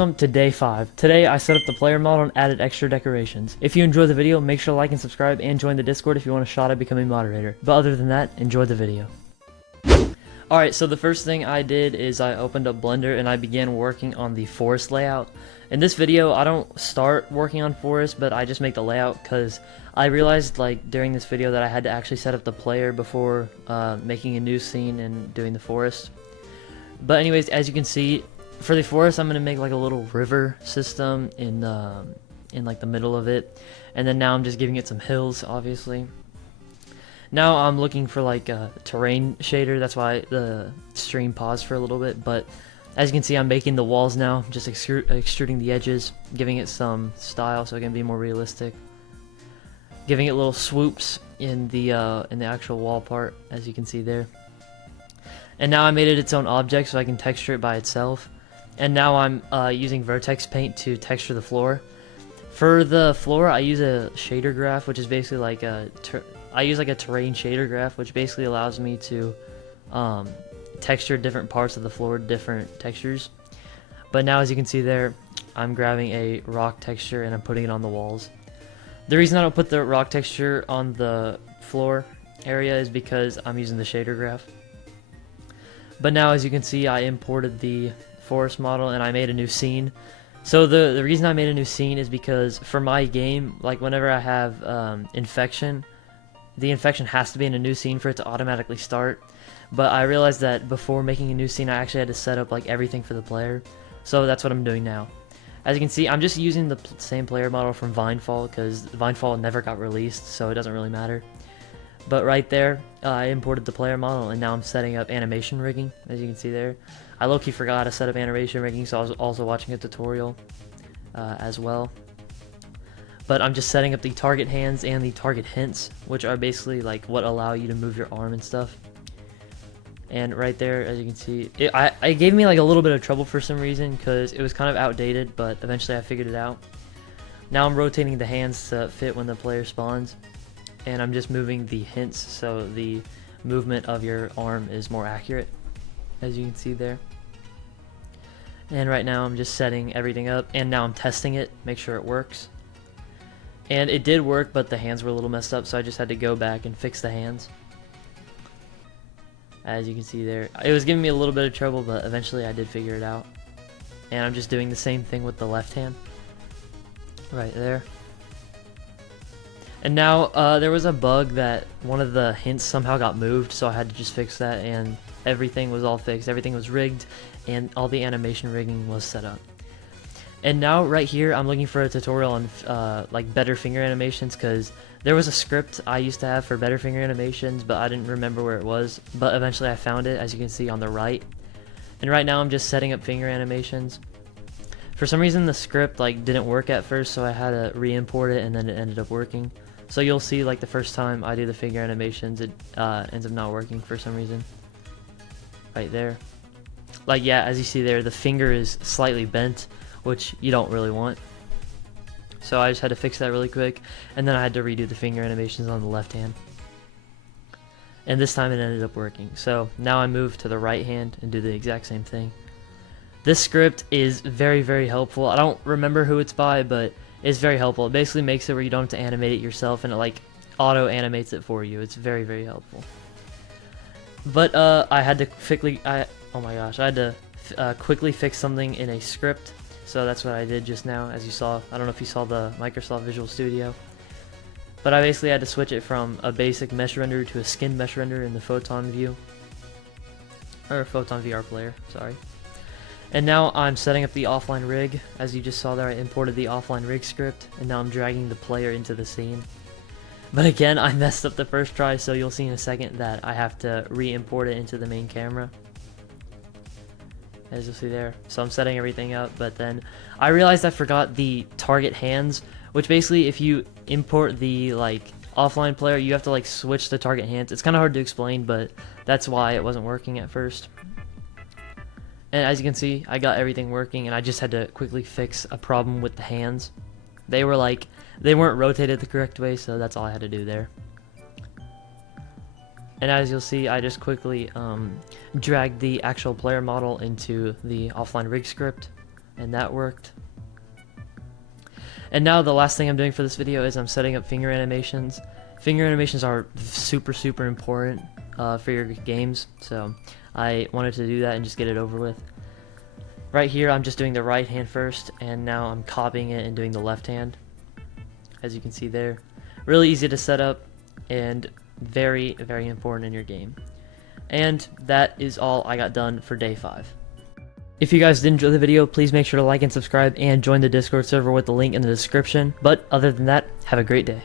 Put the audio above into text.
welcome to day 5. Today I set up the player model and added extra decorations. If you enjoyed the video, make sure to like and subscribe and join the Discord if you want a shot at becoming moderator. But other than that, enjoy the video. Alright, so the first thing I did is I opened up Blender and I began working on the forest layout. In this video, I don't start working on forest, but I just make the layout because I realized during this video that I had to actually set up the player before making a new scene and doing the forest. But anyways, as you can see, for the forest, I'm gonna make like a little river system in like the middle of it, and then now I'm just giving it some hills, obviously. Now I'm looking for like a terrain shader. That's why the stream paused for a little bit. But as you can see, I'm making the walls now, just extruding the edges, giving it some style so it can be more realistic. Giving it little swoops in the actual wall part, as you can see there. And now I made it its own object so I can texture it by itself. And now I'm using vertex paint to texture the floor. For the floor, I use a shader graph, which is basically like I use like a terrain shader graph, which basically allows me to texture different parts of the floor, different textures. But now, as you can see there, I'm grabbing a rock texture and I'm putting it on the walls. The reason I don't put the rock texture on the floor area is because I'm using the shader graph. But now, as you can see, I imported the forest model and I made a new scene. So the reason I made a new scene is because for my game, like whenever I have infection, the infection has to be in a new scene for it to automatically start. But I realized that before making a new scene, I actually had to set up like everything for the player. So that's what I'm doing now. As you can see, I'm just using the same player model from Vinefall because Vinefall never got released, so it doesn't really matter. But right there, I imported the player model, and now I'm setting up animation rigging, as you can see there. I low-key forgot to set up animation rigging, so I was also watching a tutorial as well. But I'm just setting up the target hands and the target hints, which are basically like what allow you to move your arm and stuff. And right there, as you can see, it gave me like a little bit of trouble for some reason because it was kind of outdated, but eventually I figured it out. Now I'm rotating the hands to fit when the player spawns. And I'm just moving the hints so the movement of your arm is more accurate, as you can see there. And right now I'm just setting everything up, and now I'm testing it, make sure it works. And it did work, but the hands were a little messed up, so I just had to go back and fix the hands. As you can see there, it was giving me a little bit of trouble, but eventually I did figure it out. And I'm just doing the same thing with the left hand, right there. And now, there was a bug that one of the hints somehow got moved, so I had to just fix that, and everything was all fixed. Everything was rigged, and all the animation rigging was set up. And now, right here, I'm looking for a tutorial on, like, better finger animations, because there was a script I used to have for better finger animations, but I didn't remember where it was. But eventually I found it, as you can see on the right. And right now, I'm just setting up finger animations. For some reason, the script, didn't work at first, so I had to re-import it, and then it ended up working. So you'll see, the first time I do the finger animations, it ends up not working for some reason. Right there. Yeah, as you see there, the finger is slightly bent, which you don't really want. So I just had to fix that really quick, and then I had to redo the finger animations on the left hand. And this time it ended up working. So now I move to the right hand and do the exact same thing. This script is very, very helpful. I don't remember who it's by, but it's very helpful. It basically makes it where you don't have to animate it yourself, and it auto animates it for you. It's very, very helpful. But I had to quickly quickly fix something in a script, so that's what I did just now. As you saw, I don't know if you saw the Microsoft Visual Studio, but I basically had to switch it from a basic mesh render to a skin mesh render in the Photon view, or Photon VR player, sorry. And now I'm setting up the offline rig. As you just saw there, I imported the offline rig script, and now I'm dragging the player into the scene. But again, I messed up the first try, so you'll see in a second that I have to re-import it into the main camera. As you'll see there. So I'm setting everything up, but then I realized I forgot the target hands, which basically if you import the offline player, you have to switch the target hands. It's kind of hard to explain, but that's why it wasn't working at first. And as you can see, I got everything working, and I just had to quickly fix a problem with the hands. They weren't rotated the correct way, so that's all I had to do there. And as you'll see, I just quickly dragged the actual player model into the offline rig script. and that worked. And now the last thing I'm doing for this video is I'm setting up finger animations. Finger animations are super important for your games, so I wanted to do that and just get it over with. Right here I'm just doing the right hand first, and now I'm copying it and doing the left hand, as you can see there. Really easy to set up and very important in your game. And that is all I got done for day 5. If you guys did enjoy the video, please make sure to like and subscribe and join the Discord server with the link in the description. But other than that, have a great day.